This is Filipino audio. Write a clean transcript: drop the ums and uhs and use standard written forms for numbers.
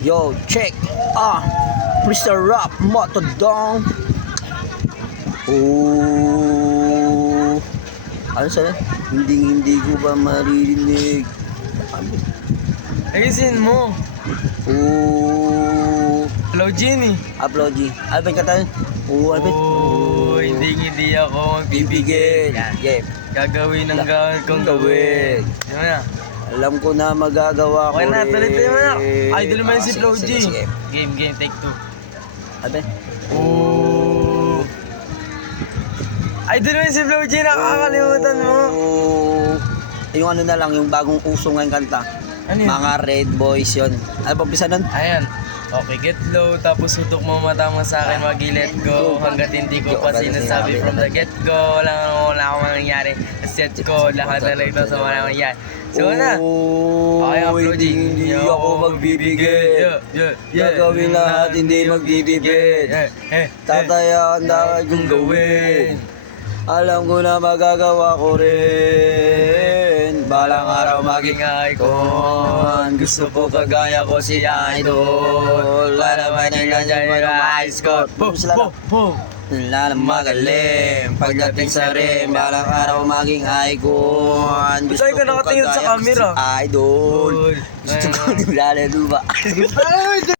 Yo, check. Mr. Rap Motodong. Ano sa'yo? Hindi ko ba maririnig? Ayusin mo. Hello, Jenny. Upload G. Ano ba yung kata? Ano ba? Hindi ako magbibigay. Bibigyan. Yeah. Gagawin ang gawin kong gawin. Yun na. Alam ko na magagawa ko Okay na, tuloy mo na. Idol mo yun si sige, Flow G. sige, sige. Game, take 2. Ano ba? Idol mo yun si Flow G, nakakalimutan mo. Yung ano na lang, yung bagong uso ngayong kanta. Ano yun? Mga Red Boys yun. Ano ba umpisa nun? Ayan. Okay, get low, tapos sutok mo mata mo sa akin, mag-let go. Hanggat hindi ko pa sinasabi from the get-go. Wala akong mangyayari. Set ko, lahat na lang ito sa mga mangyayari. So na. Okay, upload G. Hindi ako magbibigay. Gagawin lahat, hindi magbibigay. Tatayaan dapat kong gawin. Alam ko na magagawa ko rin. Balang araw maging icon. Gusto ko kagaya ko si Idol. Para ba nila dyan mo ng high score? Wala na magaling. Pagdating sa rim, balang araw maging icon. Gusto Saan ka ko nakatingin sa kagaya ko camera? si Idol. Gusto ko nila ba?